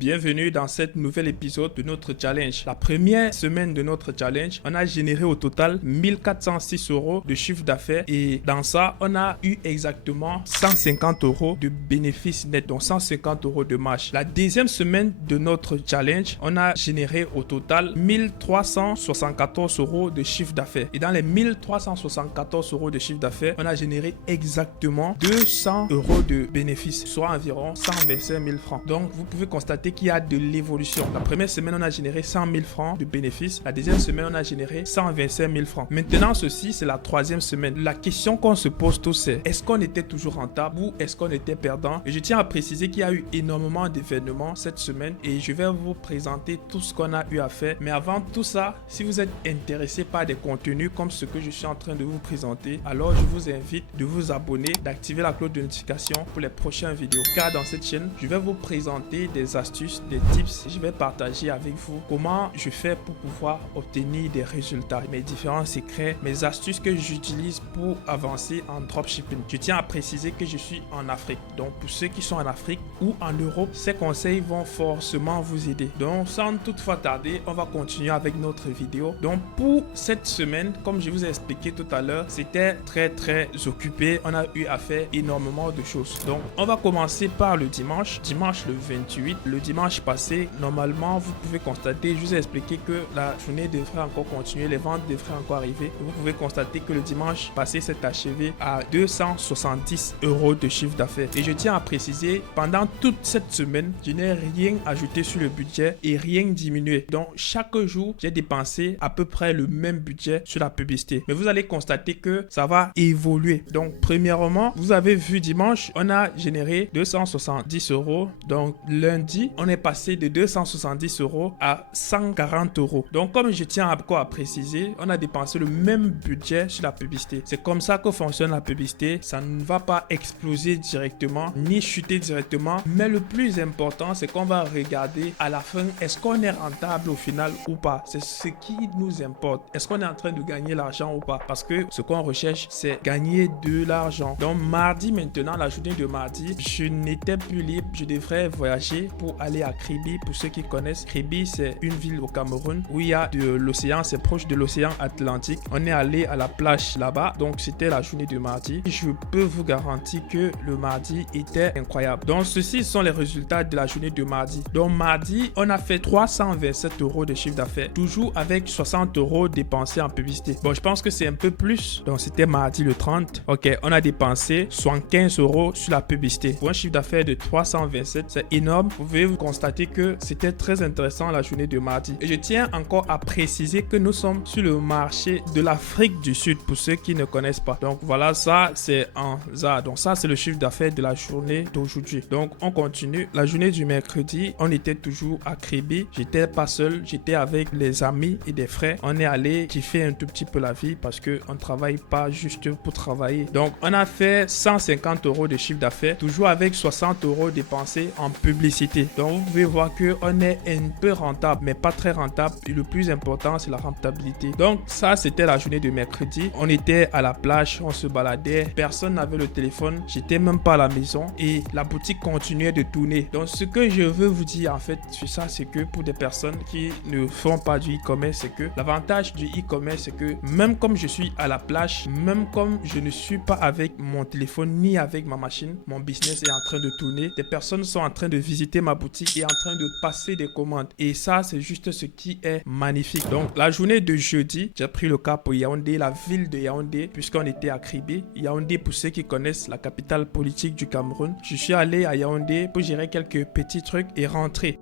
Bienvenue dans cet nouvel épisode de notre challenge. La première semaine de notre challenge, on a généré au total 1406 euros de chiffre d'affaires et dans ça, on a eu exactement 150 euros de bénéfices net, donc 150 euros de marge. La deuxième semaine de notre challenge, on a généré au total 1374 euros de chiffre d'affaires. Et dans les 1374 euros de chiffre d'affaires, on a généré exactement 200 euros de bénéfices, soit environ 125 000 francs. Donc, vous pouvez constater qu'il y a de l'évolution. La première semaine, on a généré 100 000 francs de bénéfices. La deuxième semaine, on a généré 125 000 francs. Maintenant, ceci, c'est la troisième semaine. La question qu'on se pose tous, c'est est-ce qu'on était toujours rentable ou est-ce qu'on était perdant? Et je tiens à préciser qu'il y a eu énormément d'événements cette semaine et je vais vous présenter tout ce qu'on a eu à faire. Mais avant tout ça, si vous êtes intéressé par des contenus comme ce que je suis en train de vous présenter, alors je vous invite de vous abonner, d'activer la cloche de notification pour les prochaines vidéos. Car dans cette chaîne, je vais vous présenter des astuces, des tips. Je vais partager avec vous comment je fais pour pouvoir obtenir des résultats, mes différents secrets, mes astuces que j'utilise pour avancer en dropshipping. Je tiens à préciser que je suis en Afrique. Donc pour ceux qui sont en Afrique ou en Europe, ces conseils vont forcément vous aider. Donc sans toutefois tarder, on va continuer avec notre vidéo. Donc pour cette semaine, comme je vous ai expliqué tout à l'heure, c'était très occupé. On a eu à faire énormément de choses. Donc on va commencer par le dimanche le 28. Le dimanche passé, normalement, vous pouvez constater, je vous ai expliqué que la journée devrait encore continuer, les ventes devraient encore arriver. Vous pouvez constater que le dimanche passé s'est achevé à 270 euros de chiffre d'affaires. Et je tiens à préciser, pendant toute cette semaine, je n'ai rien ajouté sur le budget et rien diminué. Donc, chaque jour, j'ai dépensé à peu près le même budget sur la publicité. Mais vous allez constater que ça va évoluer. Donc, premièrement, vous avez vu dimanche, on a généré 270 euros. Donc, lundi, on est passé de 270 euros à 140 euros. Donc, comme je tiens encore à préciser, on a dépensé le même budget sur la publicité. C'est comme ça que fonctionne la publicité. Ça ne va pas exploser directement, ni chuter directement. Mais le plus important, c'est qu'on va regarder à la fin, est-ce qu'on est rentable au final ou pas? C'est ce qui nous importe. Est-ce qu'on est en train de gagner l'argent ou pas? Parce que ce qu'on recherche, c'est gagner de l'argent. Donc, mardi maintenant, la journée de mardi, je n'étais plus libre. Je devrais voyager pour aller à Kribi. Pour ceux qui connaissent, Kribi, c'est une ville au Cameroun où il y a de l'océan, c'est proche de l'océan Atlantique. On est allé à la plage là-bas, donc c'était la journée de mardi. Je peux vous garantir que le mardi était incroyable. Donc ceci sont les résultats de la journée de mardi. Donc mardi, on a fait 327 euros de chiffre d'affaires, toujours avec 60 euros dépensés en publicité. Bon, je pense que c'est un peu plus. Donc c'était mardi le 30. Ok, on a dépensé 75 euros sur la publicité. Pour un chiffre d'affaires de 327, c'est énorme. Vous pouvez vous constater que c'était très intéressant la journée de mardi. Et je tiens encore à préciser que nous sommes sur le marché de l'Afrique du Sud pour ceux qui ne connaissent pas. Donc voilà, ça c'est en ZAR. Donc ça c'est le chiffre d'affaires de la journée d'aujourd'hui. Donc on continue. La journée du mercredi, on était toujours à Kribi. J'étais pas seul, j'étais avec les amis et des frères. On est allé kiffer un tout petit peu la vie parce que on travaille pas juste pour travailler. Donc on a fait 150 euros de chiffre d'affaires, toujours avec 60 euros dépensés en publicité. Donc vous pouvez voir que on est un peu rentable, mais pas très rentable. Et le plus important, c'est la rentabilité. Donc ça, c'était la journée de mercredi. On était à la plage, on se baladait. Personne n'avait le téléphone. J'étais même pas à la maison et la boutique continuait de tourner. Donc ce que je veux vous dire en fait sur ça, c'est que pour des personnes qui ne font pas du e-commerce, c'est que l'avantage du e-commerce, c'est que même comme je suis à la plage, même comme je ne suis pas avec mon téléphone ni avec ma machine, mon business est en train de tourner. Des personnes sont en train de visiter ma boutique et en train de passer des commandes. Et ça, c'est juste ce qui est magnifique. Donc, la journée de jeudi, j'ai pris le cap pour Yaoundé, la ville de Yaoundé, puisqu'on était à Kribi. Yaoundé, pour ceux qui connaissent la capitale politique du Cameroun. Je suis allé à Yaoundé pour gérer quelques petits trucs et rentrer.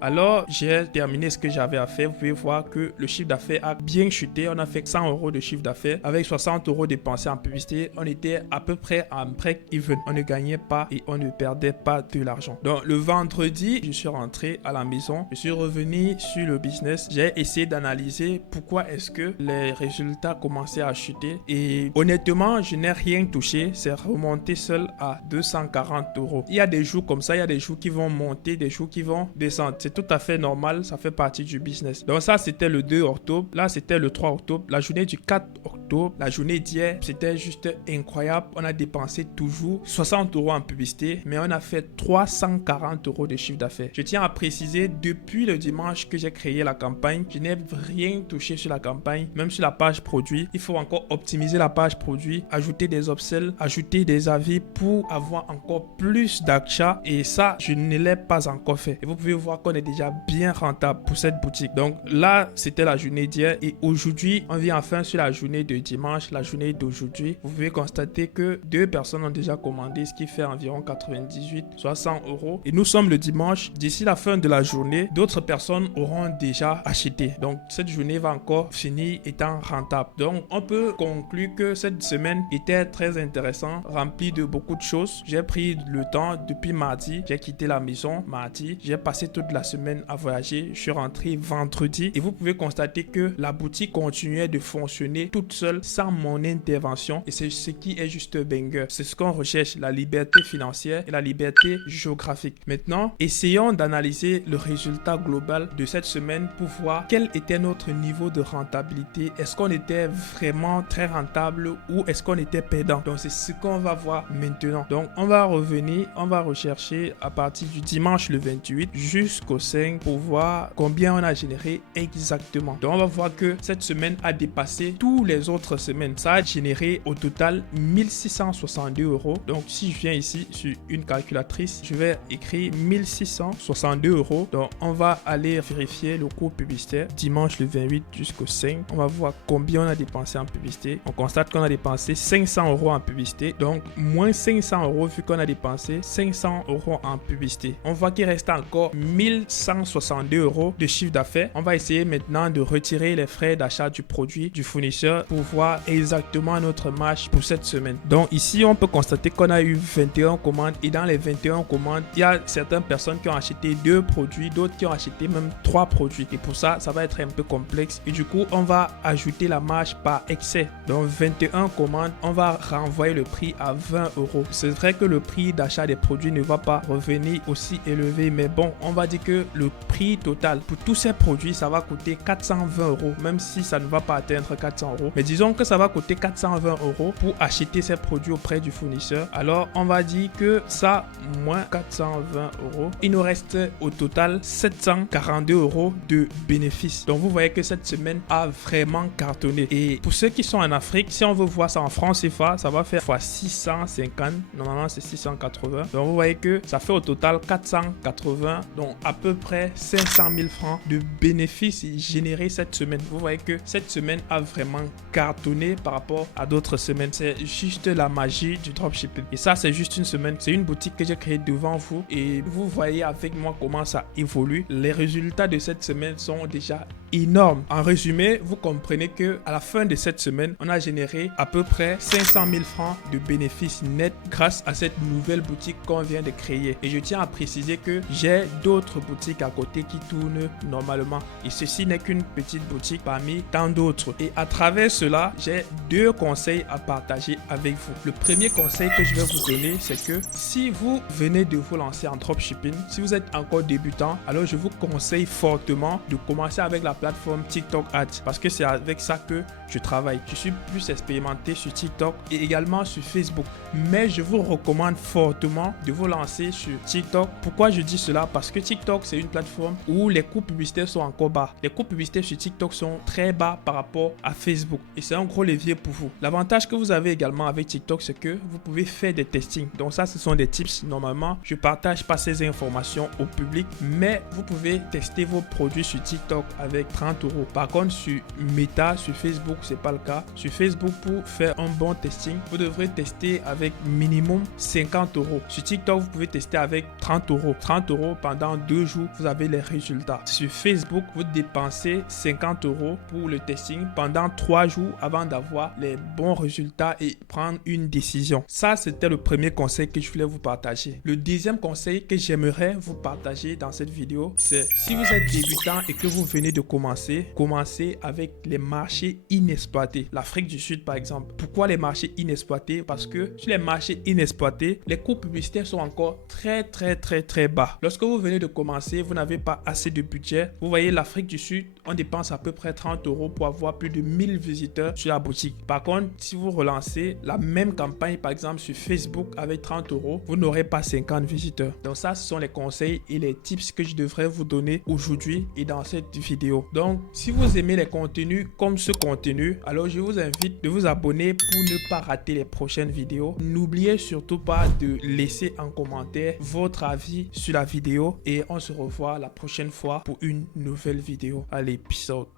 Alors, j'ai terminé ce que j'avais à faire. Vous pouvez voir que le chiffre d'affaires a bien chuté. On a fait 100 euros de chiffre d'affaires. Avec 60 euros dépensés en publicité, on était à peu près en break-even. On ne gagnait pas et on ne perdait pas de l'argent. Donc, le vendredi, je suis rentré à la maison. Je suis revenu sur le business. J'ai essayé d'analyser pourquoi est-ce que les résultats commençaient à chuter. Et honnêtement, je n'ai rien touché. C'est remonté seul à 240 euros. Il y a des jours comme ça. Il y a des jours qui vont monter, des jours qui vont descendre. C'est tout à fait normal, ça fait partie du business. Donc ça, c'était le 2 octobre. Là, c'était le 3 octobre. La journée du 4 octobre, la journée d'hier, c'était juste incroyable. On a dépensé toujours 60 € en publicité, mais on a fait 340 € de chiffre d'affaires. Je tiens à préciser, depuis le dimanche que j'ai créé la campagne, je n'ai rien touché sur la campagne, même sur la page produit. Il faut encore optimiser la page produit, ajouter des upsells, ajouter des avis pour avoir encore plus d'achats, et ça, je ne l'ai pas encore fait. Et vous pouvez voir qu'on est déjà bien rentable pour cette boutique. Donc là, c'était la journée d'hier, et aujourd'hui, on vient enfin sur la journée de dimanche, la journée d'aujourd'hui. Vous pouvez constater que 2 personnes ont déjà commandé, ce qui fait environ 98-60 €. Et nous sommes le dimanche. D'ici la fin de la journée, d'autres personnes auront déjà acheté. Donc cette journée va encore finir étant rentable. Donc on peut conclure que cette semaine était très intéressante, remplie de beaucoup de choses. J'ai pris le temps depuis mardi, j'ai quitté la maison mardi, j'ai passé toute la semaine à voyager, je suis rentré vendredi, et vous pouvez constater que la boutique continuait de fonctionner toute seule sans mon intervention, et c'est ce qui est juste banger. C'est ce qu'on recherche, la liberté financière et la liberté géographique. Maintenant, essayons d'analyser le résultat global de cette semaine pour voir quel était notre niveau de rentabilité. Est-ce qu'on était vraiment très rentable ou est-ce qu'on était perdant? Donc c'est ce qu'on va voir maintenant. Donc on va revenir, on va rechercher à partir du dimanche le 28 jusqu'au 5 pour voir combien on a généré exactement. Donc on va voir que cette semaine a dépassé toutes les autres semaines. Ça a généré au total 1662 €. Donc si je viens ici sur une calculatrice, je vais écrire 1662 €. Donc on va aller vérifier le coût publicitaire dimanche le 28 jusqu'au 5. On va voir combien on a dépensé en publicité. On constate qu'on a dépensé 500 € en publicité. Donc moins 500 € vu qu'on a dépensé 500 € en publicité. On voit qu'il reste encore 1162 € de chiffre d'affaires. On va essayer maintenant de retirer les frais d'achat du produit du fournisseur pour voir exactement notre marge pour cette semaine. Donc ici, on peut constater qu'on a eu 21 commandes, et dans les 21 commandes, il y a certaines personnes qui ont acheté 2 produits, d'autres qui ont acheté même 3 produits. Et pour ça, ça va être un peu complexe. Et du coup, on va ajouter la marge par excès. Donc 21 commandes, on va renvoyer le prix à 20 €. C'est vrai que le prix d'achat des produits ne va pas revenir aussi élevé, mais bon, on va dire que le prix total pour tous ces produits, ça va coûter 420 €, même si ça ne va pas atteindre 400 €. Mais disons que ça va coûter 420 € pour acheter ces produits auprès du fournisseur. Alors, on va dire que ça, moins 420 €, il nous reste au total 742 € de bénéfices. Donc, vous voyez que cette semaine a vraiment cartonné. Et pour ceux qui sont en Afrique, si on veut voir ça en francs CFA, ça va faire fois 650. Normalement, c'est 680. Donc, vous voyez que ça fait au total 480. Donc, à peu près 500 000 francs de bénéfices générés cette semaine. Vous voyez que cette semaine a vraiment cartonné par rapport à d'autres semaines. C'est juste la magie du dropshipping. Et ça, c'est juste une semaine. C'est une boutique que j'ai créée devant vous. Et vous voyez avec moi comment ça évolue. Les résultats de cette semaine sont déjà énormes. En résumé, vous comprenez que à la fin de cette semaine, on a généré à peu près 500 000 francs de bénéfices nets grâce à cette nouvelle boutique qu'on vient de créer. Et je tiens à préciser que j'ai d'autres boutiques à côté qui tournent normalement. Et ceci n'est qu'une petite boutique parmi tant d'autres. Et à travers cela, j'ai 2 conseils à partager avec vous. Le premier conseil que je vais vous donner, c'est que si vous venez de vous lancer en dropshipping, si vous êtes encore débutant, alors je vous conseille fortement de commencer avec la plateforme TikTok Ads, parce que c'est avec ça que je travaille. Je suis plus expérimenté sur TikTok et également sur Facebook. Mais je vous recommande fortement de vous lancer sur TikTok. Pourquoi je dis cela? Parce que TikTok, c'est une plateforme où les coûts publicitaires sont encore bas. Les coûts publicitaires sur TikTok sont très bas par rapport à Facebook. Et c'est un gros levier pour vous. L'avantage que vous avez également avec TikTok, c'est que vous pouvez faire des testings. Donc ça, ce sont des tips. Normalement, je ne partage pas ces informations au public, mais vous pouvez tester vos produits sur TikTok avec 30 €. Par contre, sur Meta, sur Facebook, c'est pas le cas. Sur Facebook, pour faire un bon testing, vous devrez tester avec minimum 50 €. Sur TikTok, vous pouvez tester avec 30 €. 30 € pendant 2 jours, vous avez les résultats. Sur Facebook, vous dépensez 50 € pour le testing pendant 3 jours avant d'avoir les bons résultats et prendre une décision. Ça, c'était le premier conseil que je voulais vous partager. Le deuxième conseil que j'aimerais vous partager dans cette vidéo, c'est si vous êtes débutant et que vous venez de commencer, commencez avec les marchés inexploités. L'Afrique du Sud, par exemple. Pourquoi les marchés inexploités? Parce que sur les marchés inexploités, les coûts publicitaires sont encore très bas. Lorsque vous venez de commencer, vous n'avez pas assez de budget. Vous voyez, l'Afrique du Sud, on dépense à peu près 30 € pour avoir plus de 1000 visiteurs sur la boutique. Par contre, si vous relancez la même campagne, par exemple sur Facebook avec 30 €, vous n'aurez pas 50 visiteurs. Donc ça, ce sont les conseils et les tips que je devrais vous donner aujourd'hui et dans cette vidéo. Donc, si vous aimez les contenus comme ce contenu, alors je vous invite de vous abonner pour ne pas rater les prochaines vidéos. N'oubliez surtout pas de laisser en commentaire votre avis sur la vidéo et on se revoit la prochaine fois pour une nouvelle vidéo. Allez, peace out.